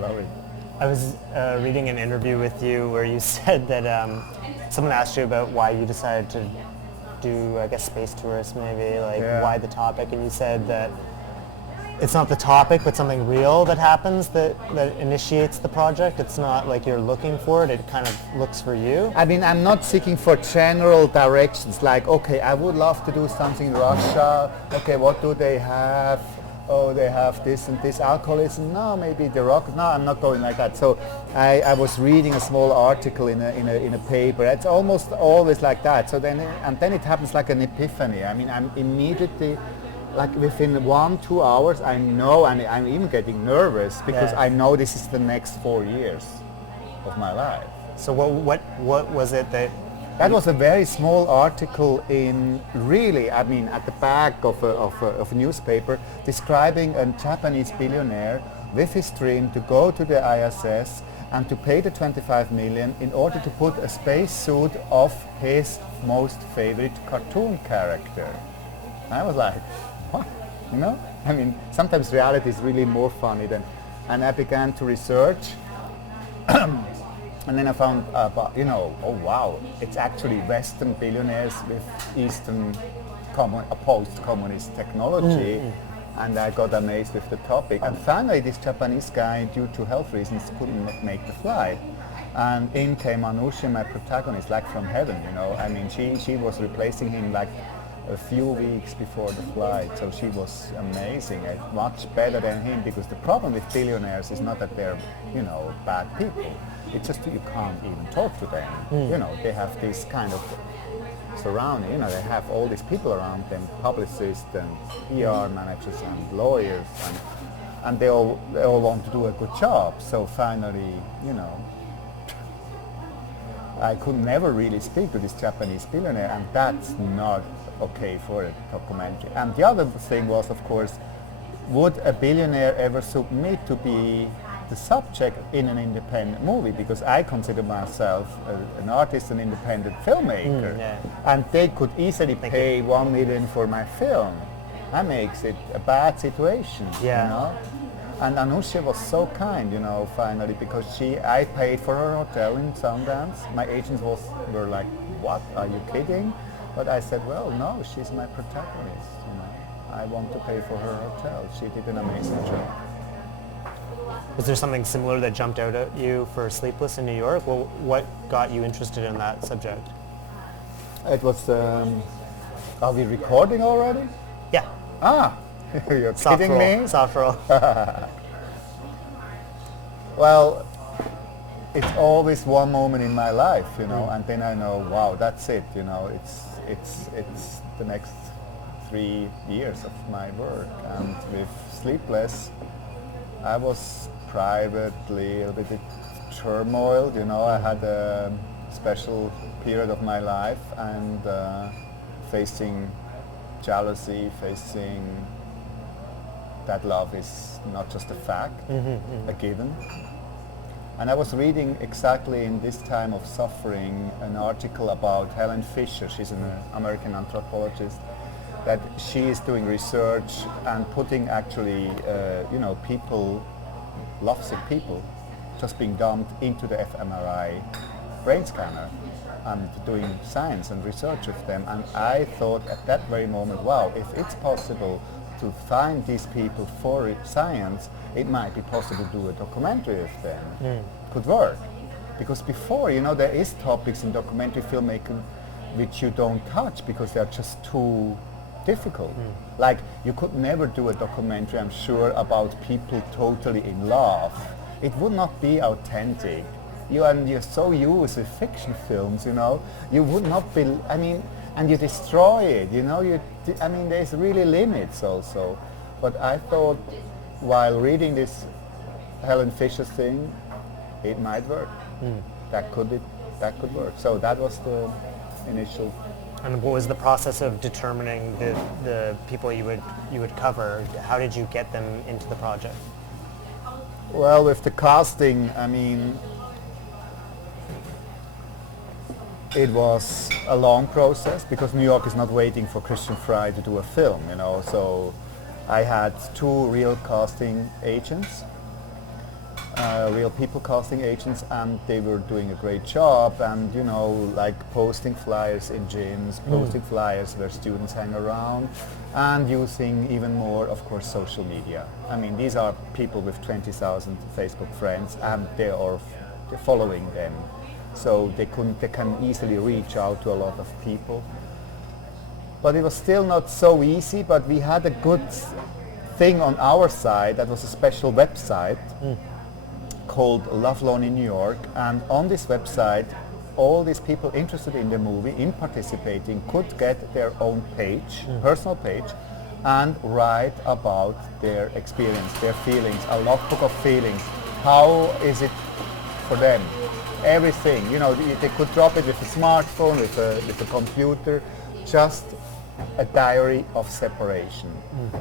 Love it. I was reading an interview with you where you said that someone asked you about why you decided to do, I guess, space tourists maybe, like why the topic, and you said that it's not the topic but something real that happens that initiates the project. It's not like you're looking for it, it kind of looks for you. I mean, I'm not seeking for general directions like, okay, I would love to do something in Russia. Okay, what do they have? Oh, they have this and this alcoholism. No, maybe the rock. No, I'm not going like that. So I was reading a small article in a paper. It's almost always like that. So then it happens like an epiphany. I mean, I'm immediately, like within 1-2 hours, I know, and I'm even getting nervous because I know this is the next 4 years of my life. So what was it that? That was a very small article in really, I mean, at the back of a newspaper describing a Japanese billionaire with his dream to go to the ISS and to pay the 25 million in order to put a spacesuit of his most favorite cartoon character. I was like, what? You know? I mean, sometimes reality is really more funny than... And I began to research. And then I found, oh wow, it's actually Western billionaires with Eastern post-communist technology. And I got amazed with the topic. And finally, this Japanese guy, due to health reasons, couldn't make the flight. And in came Anusha, my protagonist, like from heaven, you know. I mean, she was replacing him like a few weeks before the flight, so she was amazing and much better than him, because the problem with billionaires is not that they're, bad people. It's just that you can't even talk to them. You know, they have this kind of surrounding, they have all these people around them, publicists and PR managers and lawyers, and they all want to do a good job. So finally, I could never really speak to this Japanese billionaire, and that's not okay for a documentary. And the other thing was, of course, would a billionaire ever submit to be the subject in an independent movie? Because I consider myself an artist, an independent filmmaker, and they could easily pay 1 million for my film. That makes it a bad situation, And Anusha was so kind, finally, because I paid for her hotel in Sundance. My agents were like, what, are you kidding? But I said, well, no, she's my protagonist, I want to pay for her hotel. She did an amazing job. Was there something similar that jumped out at you for Sleepless in New York? Well, what got you interested in that subject? It was, are we recording already? Yeah. You're Soft kidding roll. me? Soft roll. Well, it's always one moment in my life, and then I know, wow, that's it, it's the next 3 years of my work. And with Sleepless, I was privately a bit turmoiled, I had a special period of my life, and facing jealousy, facing that love is not just a fact, a given. And I was reading exactly in this time of suffering an article about Helen Fisher. She's an American anthropologist, that she is doing research and putting actually, people, lovesick people, just being dumped into the fMRI brain scanner and doing science and research with them. And I thought at that very moment, wow, if it's possible to find these people for science, it might be possible to do a documentary with them. Could work. Because before, there is topics in documentary filmmaking which you don't touch because they're just too difficult. Like, you could never do a documentary, I'm sure, about people totally in love. It would not be authentic. You're so used with fiction films, you would not be, and you destroy it, there's really limits also. But I thought, while reading this Helen Fisher thing, it might work. That could work. So that was the initial. And what was the process of determining the people you would cover? How did you get them into the project? Well, with the casting, it was a long process because New York is not waiting for Christian Frei to do a film, So I had two real casting agents, real people casting agents, and they were doing a great job, and you know, like posting flyers in gyms, posting flyers where students hang around, and using even more, of course, social media. I mean, these are people with 20,000 Facebook friends, and they're following them, so they can easily reach out to a lot of people. But it was still not so easy, but we had a good thing on our side. That was a special website called Love Alone in New York, and on this website all these people interested in the movie, in participating, could get their own page, personal page, and write about their experience, their feelings, a logbook of feelings. How is it for them? Everything, you know, they could drop it with a smartphone, with a computer, just a diary of separation.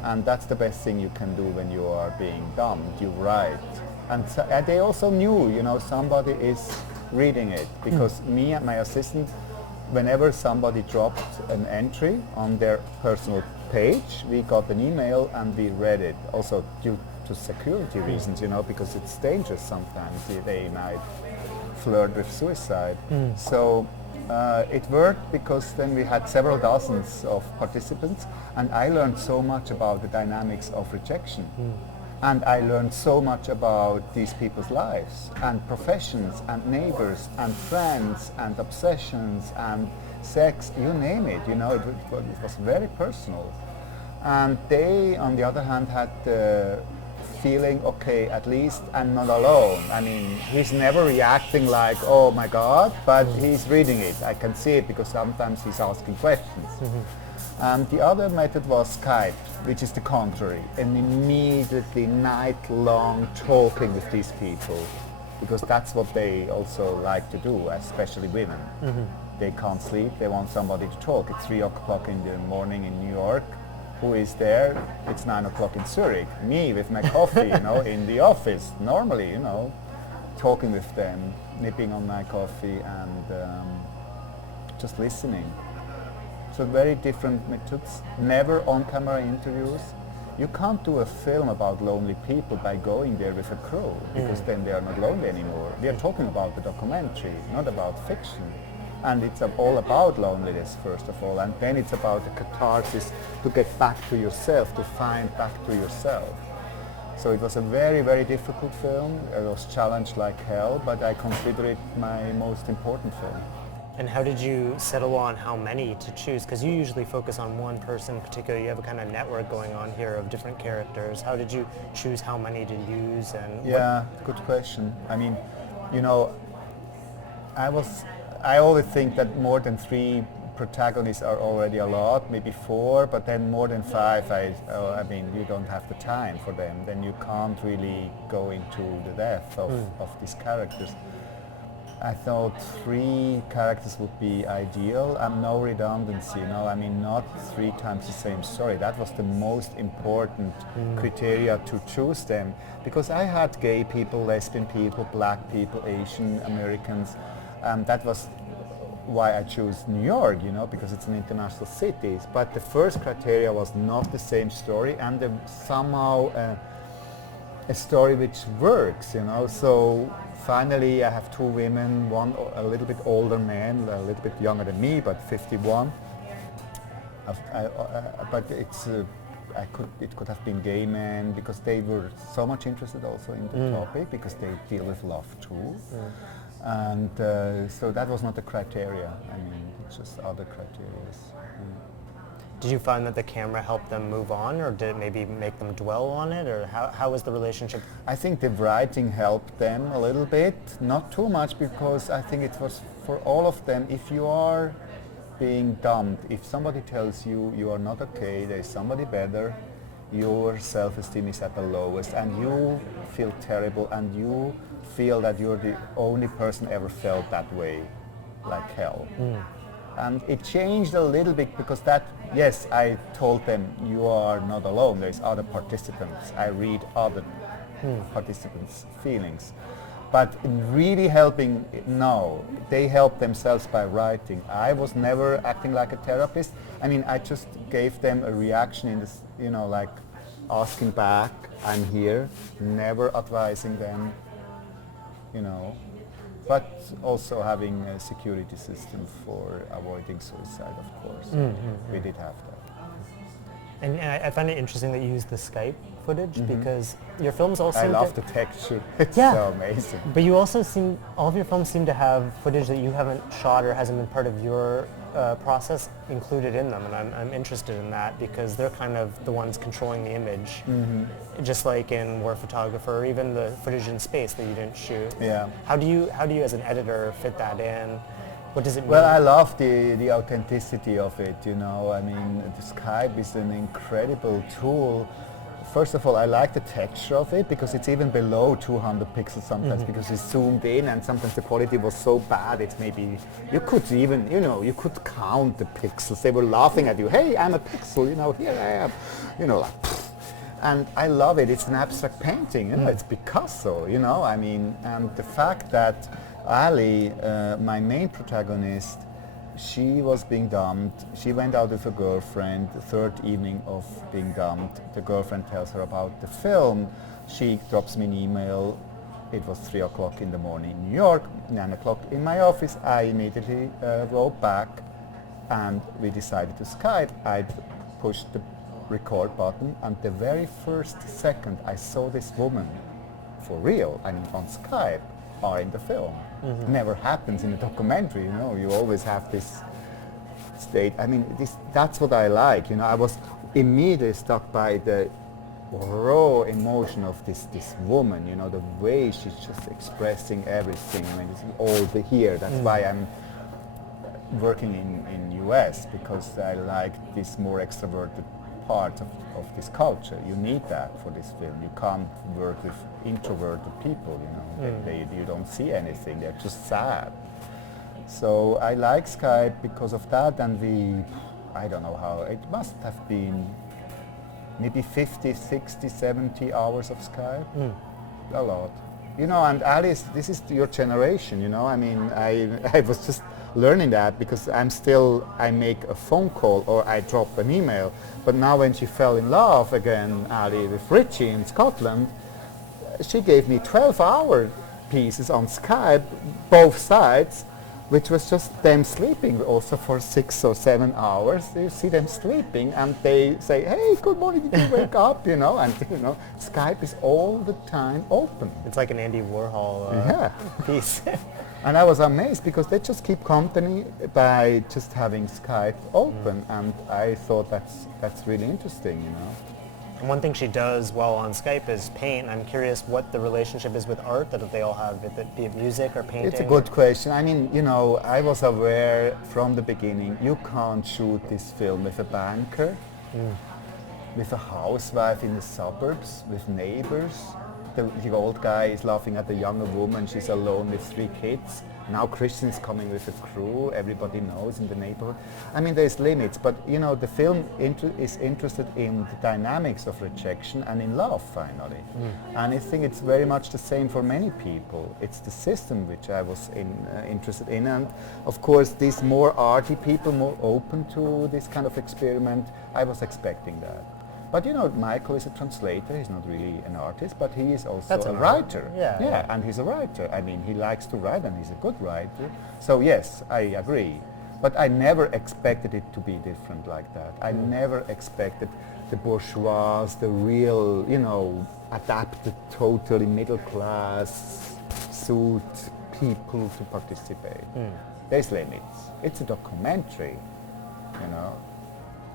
And that's the best thing you can do when you are being dumped. You write. And they also knew, you know, somebody is reading it, because me and my assistant, whenever somebody dropped an entry on their personal page, we got an email and we read it. Also due to security reasons, you know, because it's dangerous sometimes. They might flirt with suicide. So it worked, because then we had several dozens of participants, and I learned so much about the dynamics of rejection. And I learned so much about these people's lives and professions and neighbors and friends and obsessions and sex, you name it, you know, it was very personal. And they, on the other hand, had the feeling, okay, at least I'm not alone. I mean, he's never reacting like, oh my God, but he's reading it. I can see it, because sometimes he's asking questions. And the other method was Skype, which is the contrary, and immediately night-long talking with these people, because that's what they also like to do, especially women. They can't sleep, they want somebody to talk. It's 3 o'clock in the morning in New York. Who is there? It's 9 o'clock in Zurich. Me with my coffee, you know, in the office, normally, you know, talking with them, nipping on my coffee and just listening. So very different methods, never on-camera interviews. You can't do a film about lonely people by going there with a crew, because then they are not lonely anymore. We are talking about the documentary, not about fiction. And it's all about loneliness, first of all, and then it's about the catharsis to get back to yourself, to find back to yourself. So it was a very, very difficult film. It was challenged like hell, but I consider it my most important film. And how did you settle on how many to choose? Because you usually focus on one person in particular. You have a kind of network going on here of different characters. How did you choose how many to use? And yeah, good question. I mean, you know, I always think that more than 3 protagonists are already a lot, maybe 4, but then more than 5, I mean, you don't have the time for them. Then you can't really go into the depth of these characters. I thought 3 characters would be ideal, and no redundancy, you know, I mean, not 3 times the same story. That was the most important criteria to choose them, because I had gay people, lesbian people, black people, Asian Americans. That was why I chose New York, you know, because it's an international city. But the first criteria was not the same story, and somehow a story which works, you know. So finally I have 2 women, one a little bit older man, a little bit younger than me, but 51. But it could have been gay men, because they were so much interested also in the topic, because they deal with love too. And so that was not the criteria. I mean, it's just other criteria. Did you find that the camera helped them move on, or did it maybe make them dwell on it, or how was the relationship? I think the writing helped them a little bit, not too much, because I think it was for all of them, if you are being dumped, if somebody tells you you are not okay, there is somebody better, your self-esteem is at the lowest, and you feel terrible, and you feel that you're the only person ever felt that way, like hell. And it changed a little bit, because yes, I told them, you are not alone, there's other participants. I read other participants' feelings. But in really helping, no, they helped themselves by writing. I was never acting like a therapist. I mean, I just gave them a reaction in this, you know, like asking back, I'm here, never advising them, you know, but also having a security system for avoiding suicide, of course. We did have that. And I find it interesting that you use the Skype footage because your films all seem I love the texture. It's Yeah. so amazing. But you also all of your films seem to have footage that you haven't shot or hasn't been part of your process included in them, and I'm interested in that because they're kind of the ones controlling the image, just like in War Photographer, or even the footage in space that you didn't shoot. Yeah. How do you as an editor fit that in? What does it mean? Well, I love the authenticity of it, you know. I mean, the Skype is an incredible tool. First of all, I like the texture of it because it's even below 200 pixels sometimes because it's zoomed in, and sometimes the quality was so bad it's maybe, you could even, you know, you could count the pixels. They were laughing at you, hey, I'm a pixel, you know, here I am, you know, like, pfft. And I love it. It's an abstract painting, you know, it's Picasso, you know, I mean, and the fact that Ali, my main protagonist, she was being dumped. She went out with a girlfriend, the third evening of being dumped. The girlfriend tells her about the film. She drops me an email. It was 3 o'clock in the morning in New York, 9 o'clock in my office. I immediately wrote back and we decided to Skype. I pushed the record button, and the very first second I saw this woman for real, I mean on Skype, are in the film. Never happens in a documentary, you know. You always have this state. I mean, that's what I like, you know. I was immediately struck by the raw emotion of this woman, you know, the way she's just expressing everything. I mean, it's all here. That's why I'm working in US, because I like this more extroverted part of this culture. You need that for this film. You can't work with introverted people, you know. You don't see anything. They're just sad. So I like Skype because of that, and I don't know how, it must have been maybe 50, 60, 70 hours of Skype. A lot. You know, and Alice, this is your generation, you know. I mean, I was just learning that because I make a phone call or I drop an email. But now when she fell in love again, Ali, with Richie in Scotland, she gave me 12-hour pieces on Skype, both sides, which was just them sleeping also for 6 or 7 hours. You see them sleeping and they say, hey, good morning, did you wake up, you know, and you know, Skype is all the time open. It's like an Andy Warhol piece. And I was amazed because they just keep company by just having Skype open, and I thought that's really interesting, you know. And one thing she does well on Skype is paint. I'm curious what the relationship is with art that they all have, be it music or painting. It's a good question. I mean, you know, I was aware from the beginning, you can't shoot this film with a banker, with a housewife in the suburbs, with neighbors. The old guy is laughing at the younger woman, she's alone with 3 kids. Now Christian is coming with a crew, everybody knows in the neighborhood. I mean, there's limits, but you know, the film is interested in the dynamics of rejection and in love, finally. And I think it's very much the same for many people. It's the system which I was interested in, and of course these more arty people, more open to this kind of experiment, I was expecting that. But you know, Michael is a translator, he's not really an artist, but he is also a writer. Yeah, and he's a writer. I mean, he likes to write and he's a good writer. So yes, I agree. But I never expected it to be different like that. I never expected the bourgeois, the real, you know, adapted, totally middle class, suit people to participate. There's limits. It's a documentary, you know.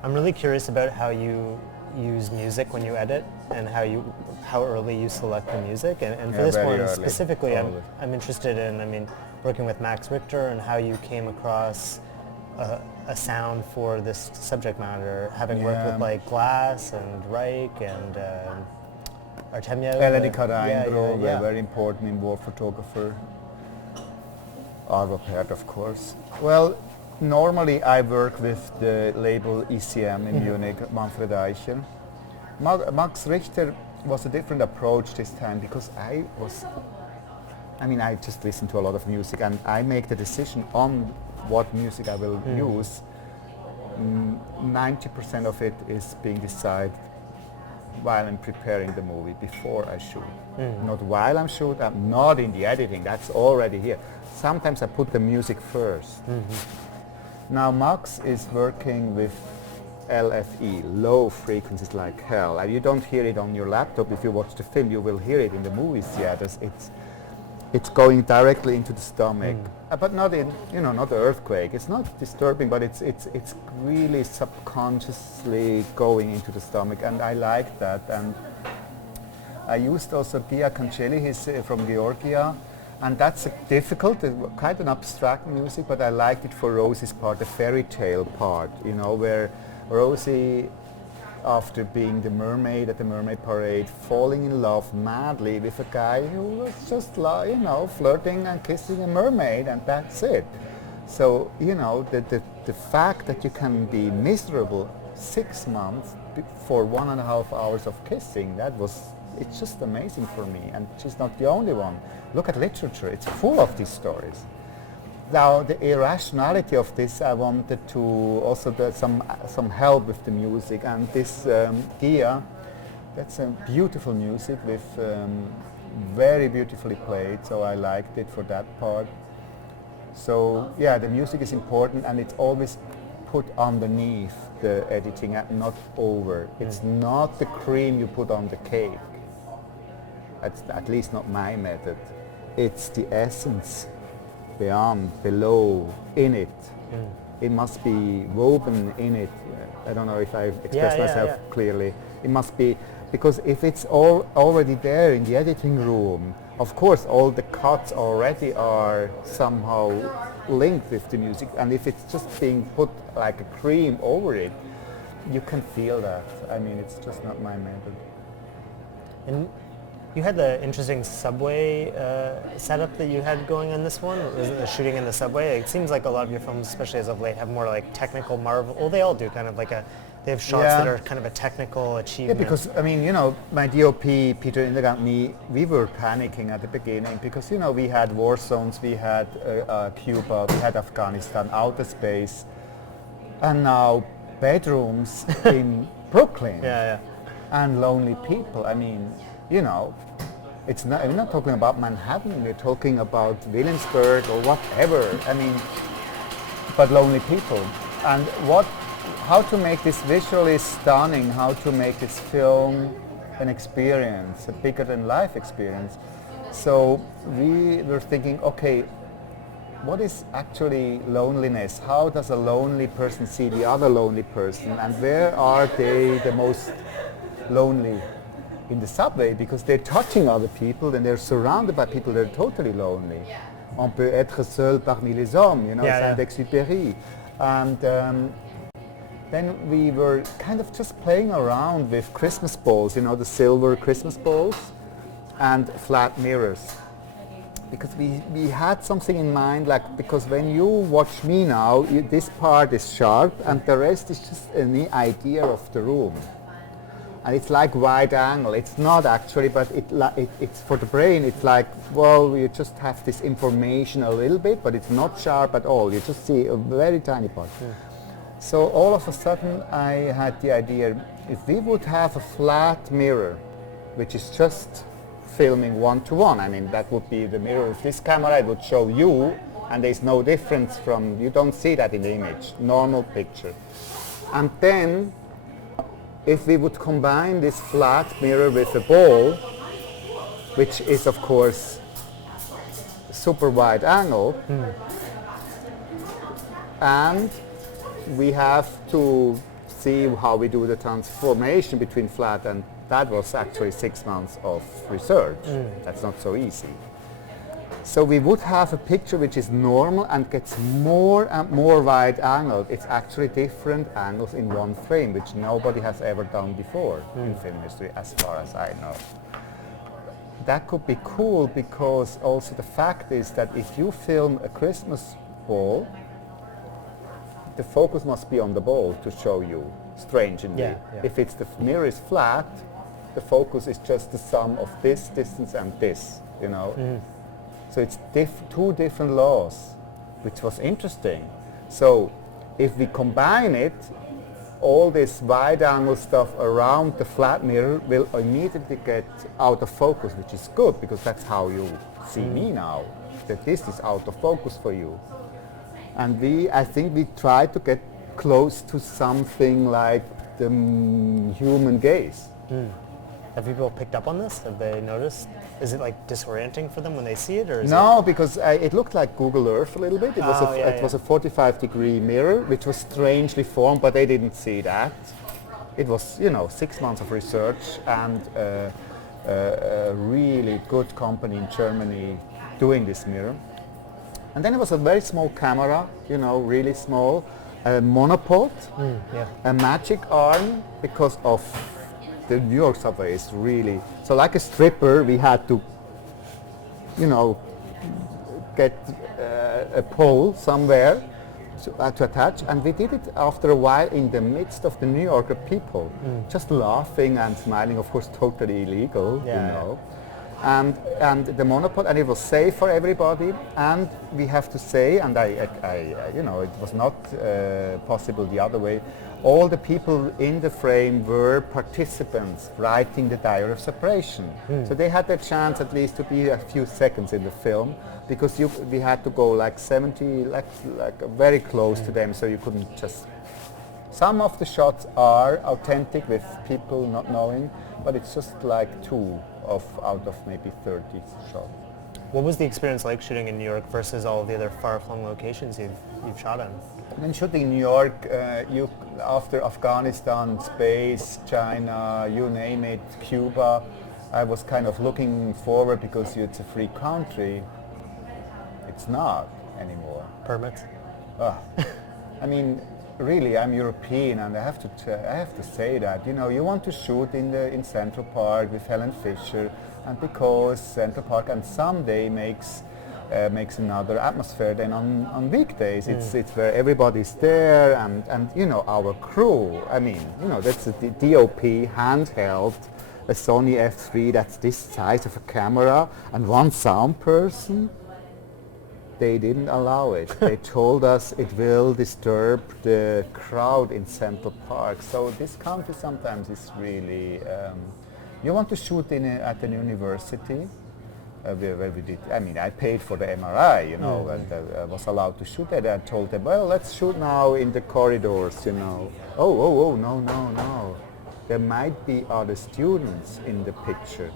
I'm really curious about how you use music when you edit and how early you select the music, and for this one early. Specifically I'm interested in working with Max Richter and how you came across a sound for this subject matter, having worked with like Glass and Reich and Artemiev. Eleni Karaindro, very important in War Photographer. Arvo Pärt, of course. Well, normally I work with the label ECM in Munich, Manfred Eicher. Max Richter was a different approach this time because I just listen to a lot of music and I make the decision on what music I will use. 90% of it is being decided while I'm preparing the movie, before I shoot. Not while I'm shooting, I'm not in the editing, that's already here. Sometimes I put the music first. Now Max is working with LFE, low frequencies like hell. And you don't hear it on your laptop. If you watch the film, you will hear it in the movie theaters. It's going directly into the stomach, but not in, not the earthquake. It's not disturbing, but it's really subconsciously going into the stomach, and I like that. And I used also Gia Cancelli, he's from Georgia, and that's difficult, quite an abstract music, but I liked it for Rosie's part, the fairy tale part, where Rosie, after being the mermaid at the mermaid parade, falling in love madly with a guy who was just flirting and kissing a mermaid, and that's it. So the fact that you can be miserable 6 months for 1.5 hours of kissing, it's just amazing for me. And she's not the only one. Look at literature, it's full of these stories. Now, the irrationality of this, I wanted to also get some help with the music, and this Gia, that's a beautiful music with very beautifully played, so I liked it for that part. So yeah, the music is important, and it's always put underneath the editing and not over. It's not the cream you put on the cake. That's at least not my method. It's the essence beyond, below, in it. It must be woven in it. I don't know if I expressed myself clearly. It must be, because if it's already there in the editing room, of course all the cuts already are somehow linked with the music, and if it's just being put like a cream over it, you can feel that. I mean, it's just not my method. And you had the interesting subway setup that you had going on this one. Was it the shooting in the subway? It seems like a lot of your films, especially as of late, have more like technical marvel. Well, they all do kind of like they have shots that are kind of a technical achievement. Yeah, because I mean, my DOP, Peter Indergant, me, we were panicking at the beginning because we had war zones, we had Cuba, we had Afghanistan, outer space, and now bedrooms in Brooklyn. And lonely people. I mean, it's not, we're not talking about Manhattan, we're talking about Williamsburg or whatever. I mean, but lonely people. And how to make this visually stunning, how to make this film an experience, a bigger than life experience. So we were thinking, okay, what is actually loneliness? How does a lonely person see the other lonely person? And where are they the most lonely? In the subway, because they're touching other people and they're surrounded by people that are totally lonely. On peut être seul parmi les hommes, Saint-Exupéry. And then we were kind of just playing around with Christmas balls, the silver Christmas balls, and flat mirrors. Because we had something in mind, because when you watch me now, this part is sharp and the rest is just an idea of the room. And it's like wide angle. It's not actually, but it's for the brain. It's like, well, you just have this information a little bit, but it's not sharp at all. You just see a very tiny part. So all of a sudden, I had the idea: if we would have a flat mirror, which is just filming 1-to-1. I mean, that would be the mirror of this camera. It would show you, and there's no difference from. You don't see that in the image. Normal picture, and then. If we would combine this flat mirror with a ball, which is of course super wide angle, and we have to see how we do the transformation between flat, and that was actually 6 months of research. That's not so easy. So we would have a picture which is normal and gets more and more wide angled. It's actually different angles in one frame, which nobody has ever done before in film history, as far as I know. That could be cool, because also the fact is that if you film a Christmas ball, the focus must be on the ball to show you, strangely. If it's the mirror is flat, the focus is just the sum of this distance and this, So it's two different laws, which was interesting. So if we combine it, all this wide-angle stuff around the flat mirror will immediately get out of focus, which is good because that's how you see me now, that this is out of focus for you. And I think we try to get close to something like the human gaze. Have people picked up on this? Have they noticed? Is it like disorienting for them when they see it, or is No, because it looked like Google Earth a little bit. It was a 45-degree mirror, which was strangely formed, but they didn't see that. It was, 6 months of research and a really good company in Germany doing this mirror. And then it was a very small camera, really small, a monopod, a magic arm, because of the New York subway is really, so like a stripper, we had to, get a pole somewhere to attach, and we did it after a while in the midst of the New Yorker people, just laughing and smiling, of course totally illegal, And the monopod, and it was safe for everybody, and we have to say, and it was not possible the other way, all the people in the frame were participants writing the diary of separation. So they had their chance at least to be a few seconds in the film, because we had to go like 70, like very close to them, so you couldn't just... Some of the shots are authentic with people not knowing, but it's just like 2 out of maybe 30 shots. What was the experience like shooting in New York versus all the other far-flung locations you've shot in? When shooting in New York, after Afghanistan, space, China, you name it, Cuba, I was kind of looking forward because it's a free country. It's not anymore. Permits? I mean, really, I'm European, and I have to say that. You want to shoot in Central Park with Helen Fisher, and because Central Park and someday makes another atmosphere than on weekdays. It's where everybody's there, and our crew. I mean, that's a DOP handheld, a Sony F3 that's this size of a camera, and one sound person. They didn't allow it. They told us it will disturb the crowd in Central Park. So this country sometimes is really... you want to shoot at an university, where we did... I mean, I paid for the MRI, and I was allowed to shoot it. I told them, well, let's shoot now in the corridors, Oh, no. There might be other students in the picture.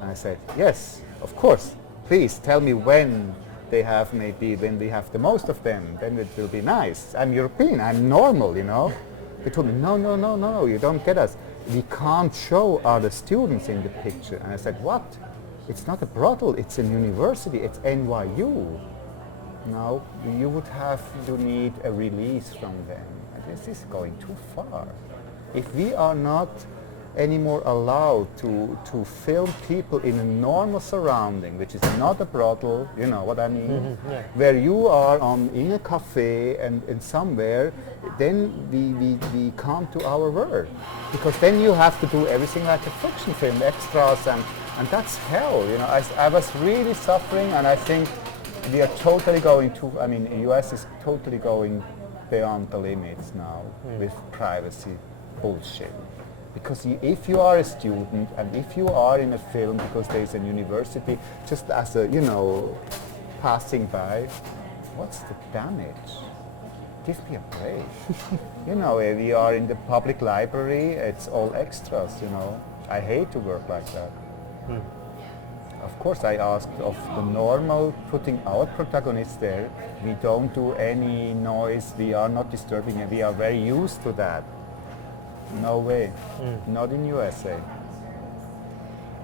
And I said, yes, of course. Please tell me when they have, maybe when we have the most of them, then it will be nice. I'm European, I'm normal, They told me, no, you don't get us. We can't show other students in the picture. And I said, what? It's not a brothel, it's a university, it's NYU. Now, you would have to need a release from them. And this is going too far. If we are not anymore allowed to film people in a normal surrounding, which is not a brothel, you know what I mean, where you are in a cafe and somewhere, then we come to our work, because then you have to do everything like a fiction film, extras, and that's hell. I was really suffering, and I think we are totally going to, the US is totally going beyond the limits now with privacy bullshit. Because if you are a student and if you are in a film because there's a university, just as a, passing by, what's the damage? Give me a break. We are in the public library, it's all extras, I hate to work like that. Of course, I asked of the normal, putting our protagonists there, we don't do any noise, we are not disturbing, and we are very used to that. No way, not in USA.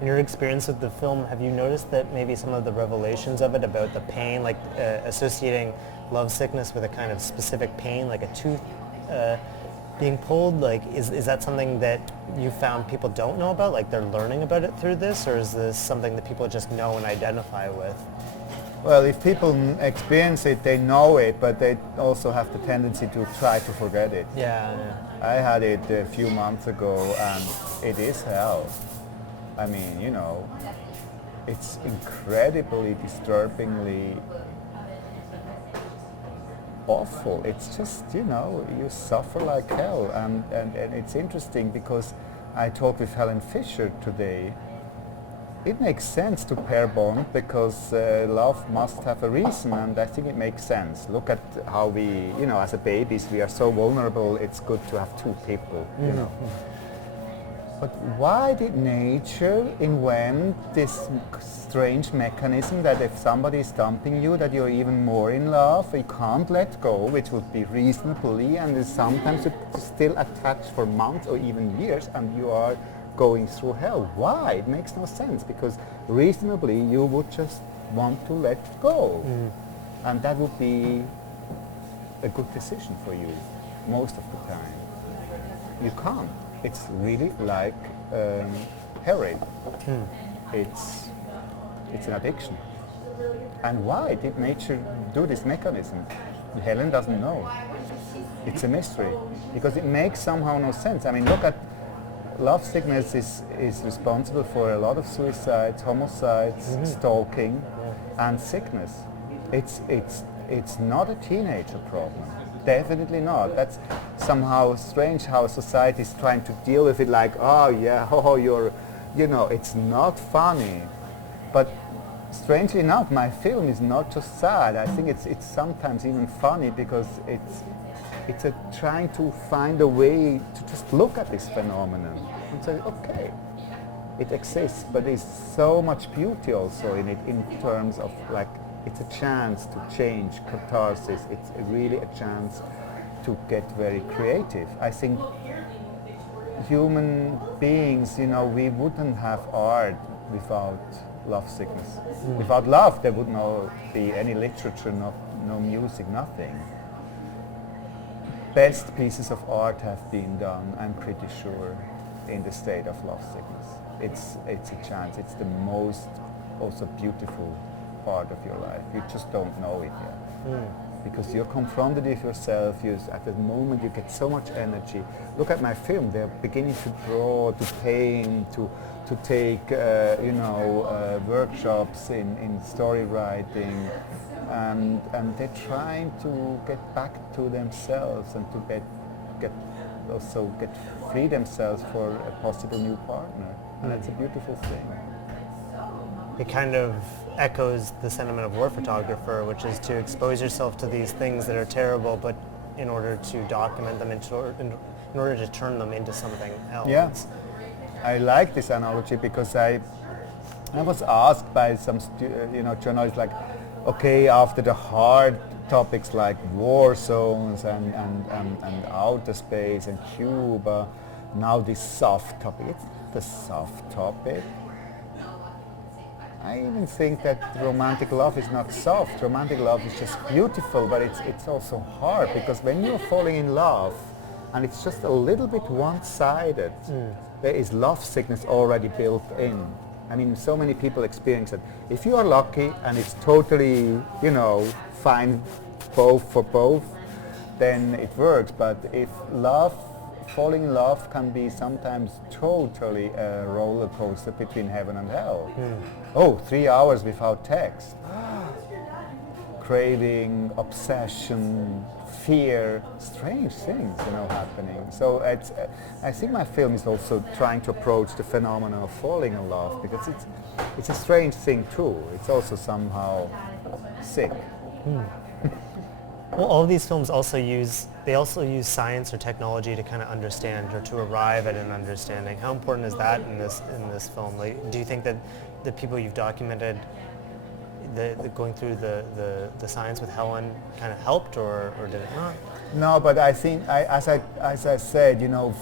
In your experience with the film, have you noticed that maybe some of the revelations of it about the pain, like associating lovesickness with a kind of specific pain, like a tooth being pulled, like is that something that you found people don't know about, like they're learning about it through this, or is this something that people just know and identify with? Well, if people experience it, they know it, but they also have the tendency to try to forget it. Yeah. I had it a few months ago, and it is hell. It's incredibly, disturbingly awful. It's just, you know, you suffer like hell. And it's interesting because I talked with Helen Fisher today. It makes sense to pair bond because love must have a reason, and I think it makes sense. Look at how we, you know, as a babies, we are so vulnerable. It's good to have two people, you know. But why did nature invent this strange mechanism that if somebody is dumping you, that you're even more in love, you can't let go, which would be reasonably, and is sometimes still attached for months or even years, and you are going through hell? Why? It makes no sense, because reasonably you would just want to let go. And that would be a good decision for you most of the time. You can't. It's really like heroin. It's an addiction. And why did nature do this mechanism? Helen doesn't know. It's a mystery, because it makes somehow no sense. I mean, look at lovesickness is responsible for a lot of suicides, homicides, stalking, and sickness. It's not a teenager problem. Definitely not. That's somehow strange how society is trying to deal with it, like, oh yeah, you're, you know, it's not funny. But strangely enough, my film is not just sad. I think it's sometimes even funny, because it's trying to find a way to just look at this phenomenon and say, okay, it exists, but there's so much beauty also in it, in terms of, like, it's a chance to change, catharsis. It's really a chance to get very creative. I think human beings, you know, we wouldn't have art without lovesickness. Without love, there would not be any literature, no music, nothing. Best pieces of art have been done, I'm pretty sure, in the state of lovesickness. It's a chance. It's the most also beautiful part of your life. You just don't know it yet. Because you're confronted with yourself. At the moment you get so much energy. Look at my film. They're beginning to draw, to paint, to take workshops in story writing, and they're trying to get back to themselves and to get free themselves for a possible new partner. And that's a beautiful thing. It kind of echoes the sentiment of war photographer, which is to expose yourself to these things that are terrible, but in order to document them, in order to turn them into something else. Yeah, I like this analogy, because I was asked by some journalists, like, okay, after the hard topics like war zones and outer space and Cuba, now this soft topic. It's the soft topic. I even think that romantic love is not soft. Romantic love is just beautiful, but it's also hard, because when you're falling in love and it's just a little bit one-sided, there is love sickness already built in. I mean, so many people experience it. If you are lucky and it's totally, fine both for both, then it works. But if falling in love can be sometimes totally a roller coaster between heaven and hell. 3 hours without text. Craving, obsession, fear, strange things, happening. So I think my film is also trying to approach the phenomenon of falling in love, because it's a strange thing too. It's also somehow sick. Well, all of these films also use science or technology to kind of understand, or to arrive at an understanding. How important is that in this film? Like, do you think that the people you've documented, the going through the science with Helen kind of helped, or did it not? No, but I think, as I said,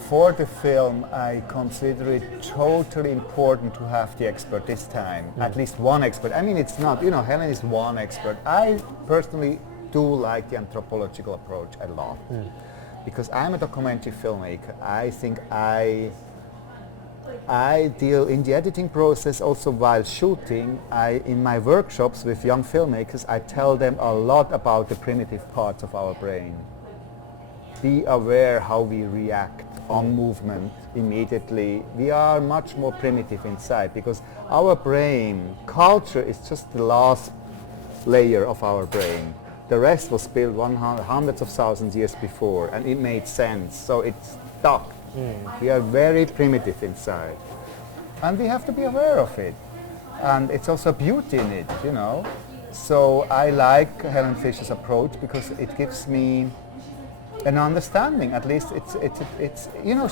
for the film, I consider it totally important to have the expert this time, at least one expert. I mean, it's not, Helen is one expert. I personally do like the anthropological approach a lot, because I'm a documentary filmmaker. I think I deal in the editing process also while shooting. In my workshops with young filmmakers, I tell them a lot about the primitive parts of our brain. Be aware how we react on movement immediately. We are much more primitive inside, because our brain, culture is just the last layer of our brain. The rest was built hundreds of thousands years before, and it made sense. So it's stuck. We are very primitive inside, and we have to be aware of it. And it's also beauty in it, you know. So I like Helen Fisher's approach because it gives me an understanding. At least it's you know,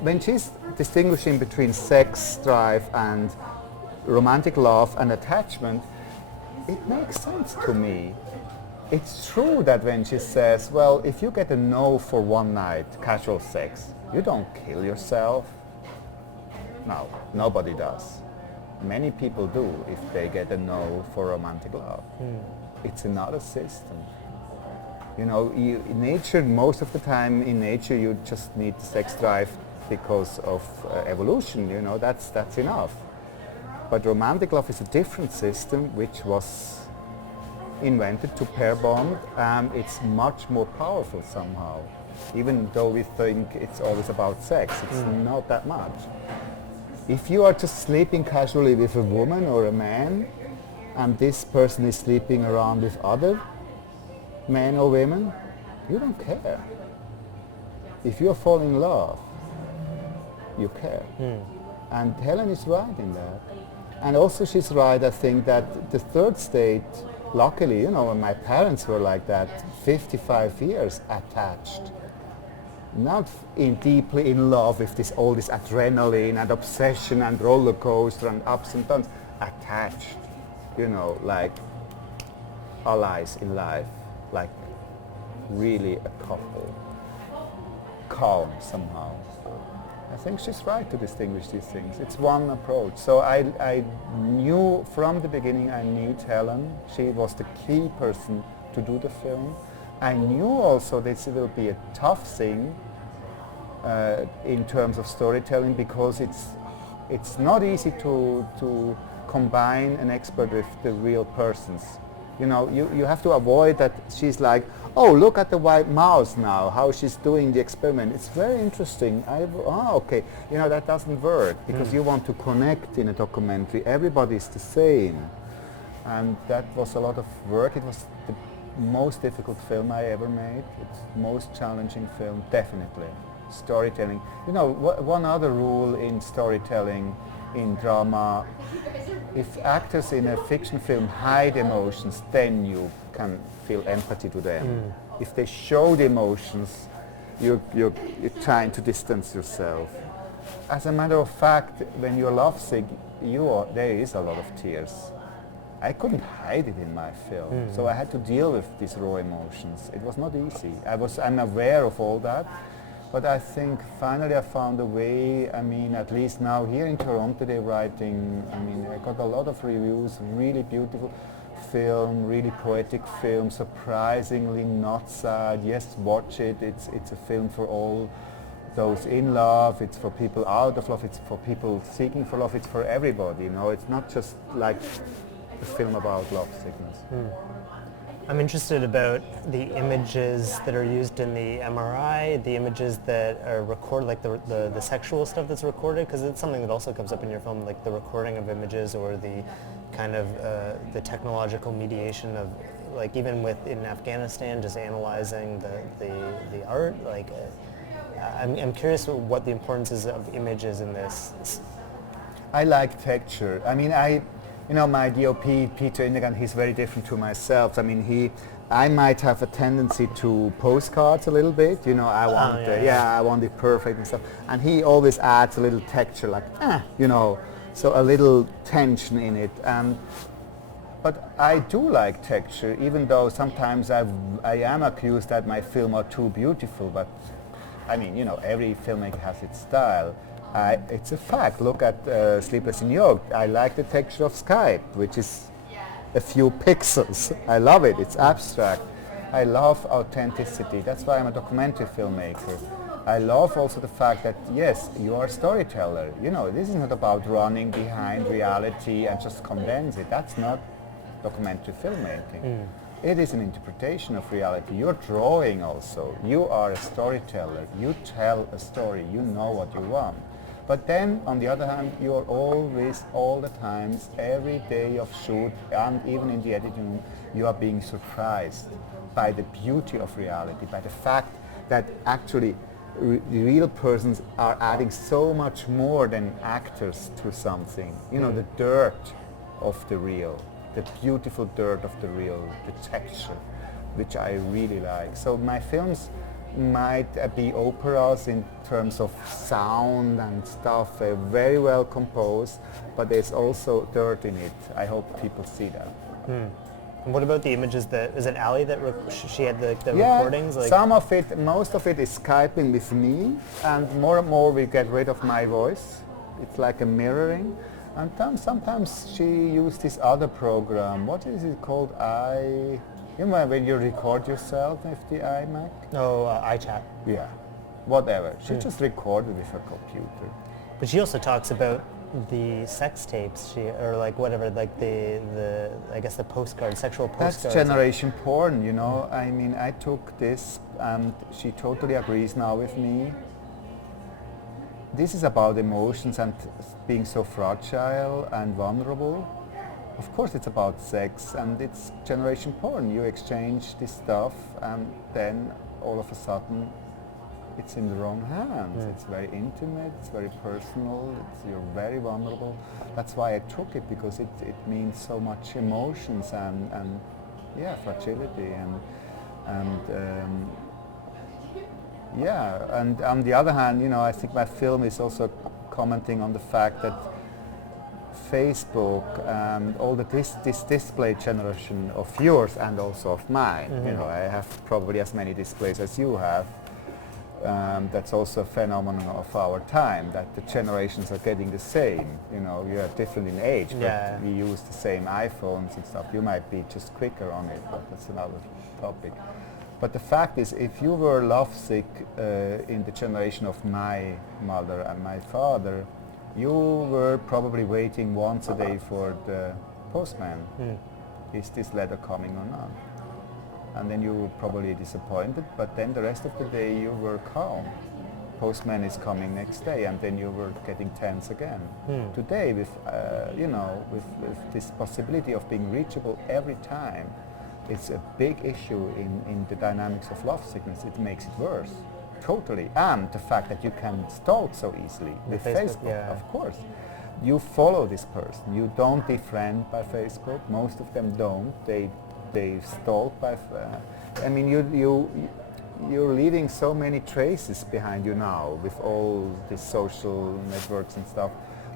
when she's distinguishing between sex drive and romantic love and attachment, it makes sense to me. It's true that when she says, well, if you get a no for one night, casual sex, you don't kill yourself. No, nobody does. Many people do if they get a no for romantic love. It's another system. You know, in nature, most of the time in nature you just need sex drive because of evolution, you know, that's enough. But romantic love is a different system which was invented to pair bond, and it's much more powerful somehow. Even though we think it's always about sex, it's not that much. If you are just sleeping casually with a woman or a man, and this person is sleeping around with other men or women, you don't care. If you fall in love, you care. And Helen is right in that. And also she's right, I think, that the third state, luckily, you know, my parents were like that, 55 years attached. Not deeply in love with all this adrenaline and obsession and roller coaster and ups and downs. Attached, you know, like allies in life, like really a couple. Calm somehow. I think she's right to distinguish these things. It's one approach. So I knew from the beginning, I knew Helen. She was the key person to do the film. I knew also this will be a tough thing in terms of storytelling, because it's not easy to combine an expert with the real persons. You know, you have to avoid that she's like, oh, look at the white mouse now, how she's doing the experiment. It's very interesting. Okay. You know, that doesn't work because you want to connect in a documentary. Everybody's the same. And that was a lot of work. It was the most difficult film I ever made. It's the most challenging film, definitely. Storytelling. You know, one other rule in storytelling, in drama, if actors in a fiction film hide emotions, then you can feel empathy to them. If they show the emotions, you're trying to distance yourself. As a matter of fact, when you're lovesick, there is a lot of tears. I couldn't hide it in my film, so I had to deal with these raw emotions. It was not easy. I'm aware of all that. But I think finally I found a way. I mean, at least now here in Toronto they're writing, I mean, I got a lot of reviews, really beautiful film, really poetic film, surprisingly not sad. Yes, watch it. It's a film for all those in love, it's for people out of love, it's for people seeking for love, it's for everybody, you know. It's not just like a film about love sickness. I'm interested about the images that are used in the MRI, the images that are recorded, like the sexual stuff that's recorded, because it's something that also comes up in your film, like the recording of images or the kind of the technological mediation of, like even in Afghanistan, just analyzing the art. Like, I'm curious what the importance is of images in this. I like texture. I mean, you know, my DOP, Peter Indergan, he's very different to myself. I mean, I might have a tendency to postcards a little bit. You know, I want it perfect and stuff. And he always adds a little texture, like, you know, so a little tension in it. But I do like texture, even though sometimes I am accused that my film are too beautiful. But I mean, you know, every filmmaker has its style. It's a fact. Look at Sleepless in New York. I like the texture of Skype, which is a few pixels. I love it. It's abstract. I love authenticity. That's why I'm a documentary filmmaker. I love also the fact that, yes, you are a storyteller. You know, this is not about running behind reality and just condense it. That's not documentary filmmaking. It is an interpretation of reality. You're drawing also. You are a storyteller. You tell a story. You know what you want. But then, on the other hand, you're always, all the times, every day of shoot, and even in the editing room, you are being surprised by the beauty of reality, by the fact that actually real persons are adding so much more than actors to something. You know, the dirt of the real, the beautiful dirt of the real, the texture, which I really like. So my films might be operas in terms of sound and stuff, very well composed, but there's also dirt in it. I hope people see that. And what about the images that, is it Ali that she had the recordings? Like some of it, most of it is Skyping with me, and more we get rid of my voice. It's like a mirroring. And sometimes she used this other program. What is it called? You know when you record yourself with the iMac? Oh, iChat. Yeah, whatever. She just recorded with her computer. But she also talks about the sex tapes, or like whatever, like the I guess the postcards, sexual postcards. That's generation porn, you know. I mean, I took this, and she totally agrees now with me. This is about emotions and being so fragile and vulnerable. Of course it's about sex, and it's generation porn. You exchange this stuff, and then all of a sudden it's in the wrong hands. It's very intimate, it's very personal, you're very vulnerable. That's why I took it, because it means so much emotions and yeah, fragility and on the other hand, you know, I think my film is also commenting on the fact that Facebook and all this display generation of yours and also of mine, you know, I have probably as many displays as you have. That's also a phenomenon of our time, that the generations are getting the same. You know, you are different in age, but we use the same iPhones and stuff. You might be just quicker on it, but that's another topic. But the fact is, if you were lovesick in the generation of my mother and my father, you were probably waiting once a day for the postman. Is this letter coming or not? And then you were probably disappointed, but then the rest of the day you were calm. Postman is coming next day, and then you were getting tense again. Today, with you know, with this possibility of being reachable every time, it's a big issue in the dynamics of lovesickness. It makes it worse, totally. And the fact that you can stalk so easily with Facebook, of course. You follow this person. You don't befriend by Facebook. Most of them don't. They stalk by. I mean, you're leaving so many traces behind you now with all these social networks and stuff.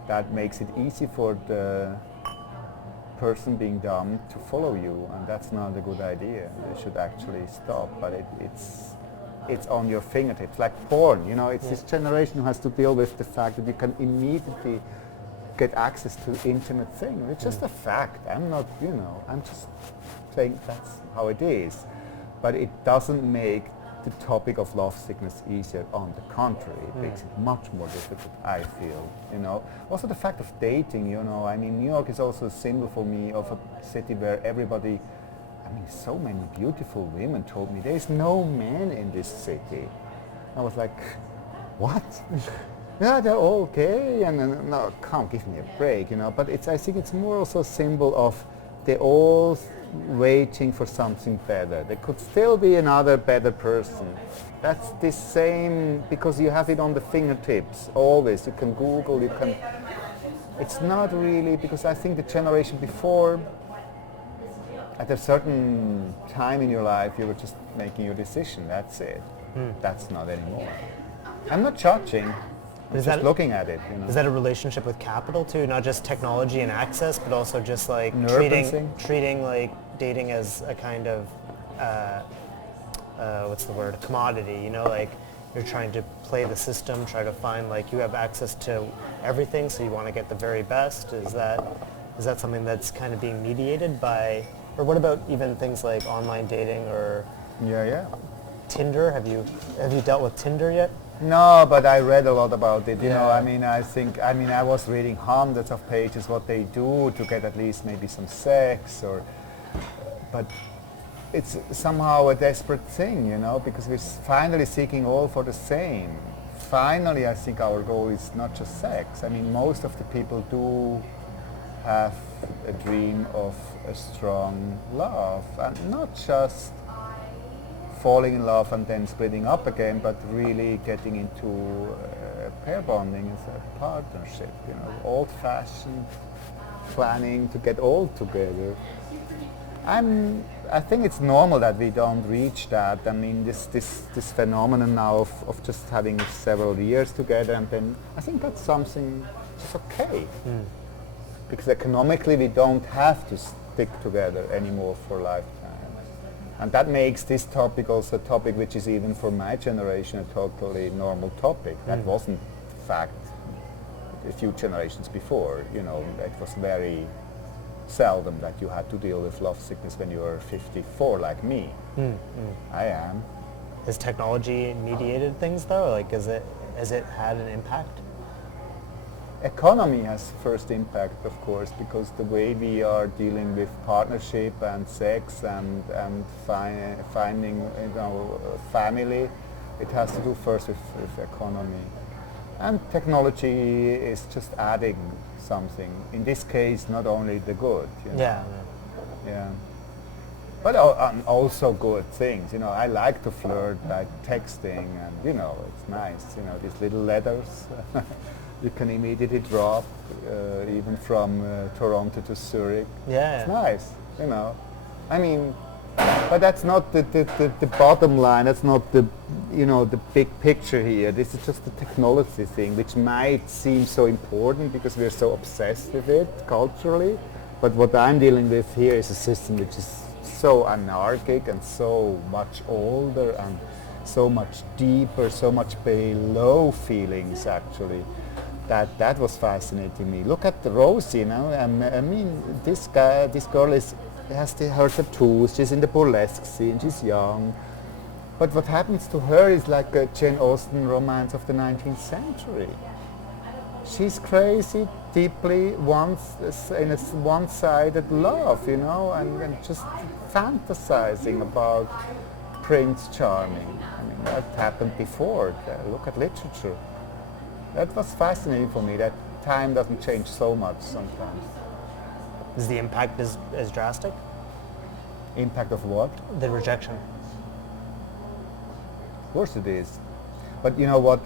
That makes it easy for the person being dumb to follow you, and that's not a good idea. They should actually stop. But it's on your fingertips, like porn. You know, it's this generation who has to deal with the fact that you can immediately get access to intimate things. It's just a fact. I'm not, you know, I'm just saying that's how it is. But it doesn't make the topic of lovesickness easier. On the contrary, it makes it much more difficult, I feel, you know. Also the fact of dating, you know, I mean, New York is also a symbol for me of a city where everybody, I mean, so many beautiful women told me there's no man in this city. I was like, what? Yeah, they're all okay, and no, come, give me a break, you know. But I think it's more also a symbol of they're all waiting for something better. There could still be another better person. That's the same, because you have it on the fingertips, always. You can Google, you can... It's not really, because I think the generation before, at a certain time in your life, you were just making your decision, that's it. That's not anymore. I'm not judging. I'm just looking at it. You know. Is that a relationship with capital too? Not just technology and access, but also just like treating like dating as a kind of what's the word? Commodity. You know, like you're trying to play the system, try to find like you have access to everything, so you want to get the very best. Is that something that's kind of being mediated by, or what about even things like online dating or Tinder? Have you dealt with Tinder yet? No, but I read a lot about it. You know, I mean, I was reading hundreds of pages what they do to get at least maybe some sex, but it's somehow a desperate thing, you know, because we're finally seeking all for the same, finally, I think our goal is not just sex. I mean, most of the people do have a dream of a strong love, and not just falling in love and then splitting up again, but really getting into pair bonding as a partnership, you know, old-fashioned planning to get old together. I think it's normal that we don't reach that. I mean, this phenomenon now of just having several years together, and then I think that's something just okay. Because economically we don't have to stick together anymore for a lifetime. And that makes this topic also a topic which is even for my generation a totally normal topic. That wasn't fact a few generations before. You know, it was very seldom that you had to deal with lovesickness when you were 54 like me. I am. Has technology mediated things though? Like, has it had an impact? Economy has first impact, of course, because the way we are dealing with partnership and sex and finding, you know, family, it has to do first with economy. And technology is just adding something. In this case, not only the good. You know? Yeah. But also good things. You know, I like to flirt by texting, and you know, it's nice. You know, these little letters. You can immediately drop, even from Toronto to Zurich. Yeah. It's nice, you know. I mean, but that's not the bottom line. That's not the, you know, the big picture here. This is just the technology thing, which might seem so important because we're so obsessed with it culturally. But what I'm dealing with here is a system which is so anarchic and so much older and so much deeper, so much below feelings actually. That was fascinating me. Look at the Rose, you know. I mean, this girl has her tattoos. She's in the burlesque scene. She's young, but what happens to her is like a Jane Austen romance of the 19th century. She's crazy, deeply in a one-sided love, you know, and just fantasizing about Prince Charming. I mean, that happened before. Look at literature. That was fascinating for me, that time doesn't change so much sometimes. Is the impact as drastic? Impact of what? The rejection. Of course it is. But you know what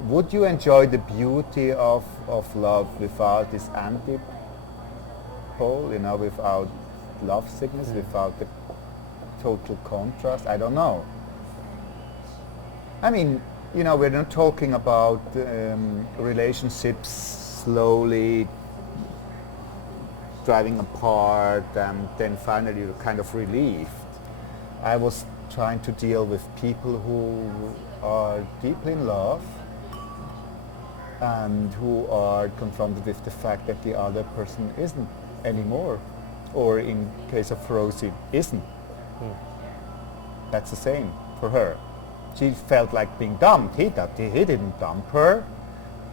would you enjoy the beauty of love without this antipole, you know, without lovesickness, without the total contrast? I don't know. I mean, you know, we're not talking about relationships slowly driving apart and then finally you're kind of relieved. I was trying to deal with people who are deeply in love and who are confronted with the fact that the other person isn't anymore, or in case of Rosie, isn't. That's the same for her. She felt like being dumped. He didn't dump her.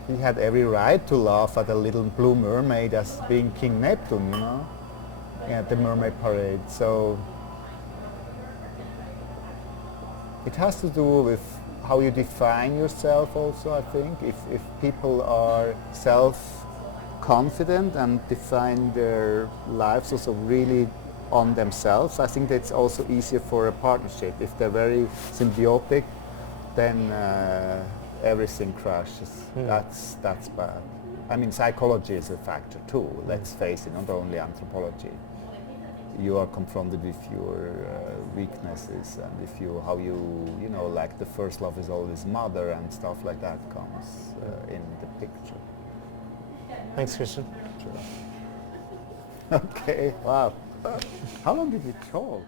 He had every right to laugh at a little blue mermaid as being King Neptune, you know, at the mermaid parade. So it has to do with how you define yourself also, I think. If people are self-confident and define their lives also really on themselves, I think that's also easier for a partnership. If they're very symbiotic, then everything crashes. That's bad. I mean, psychology is a factor too. Let's face it, not only anthropology. You are confronted with your weaknesses and with how you know, like the first love is always mother and stuff like that comes in the picture. Thanks, Christian. Sure. Okay. Wow. How long did we talk?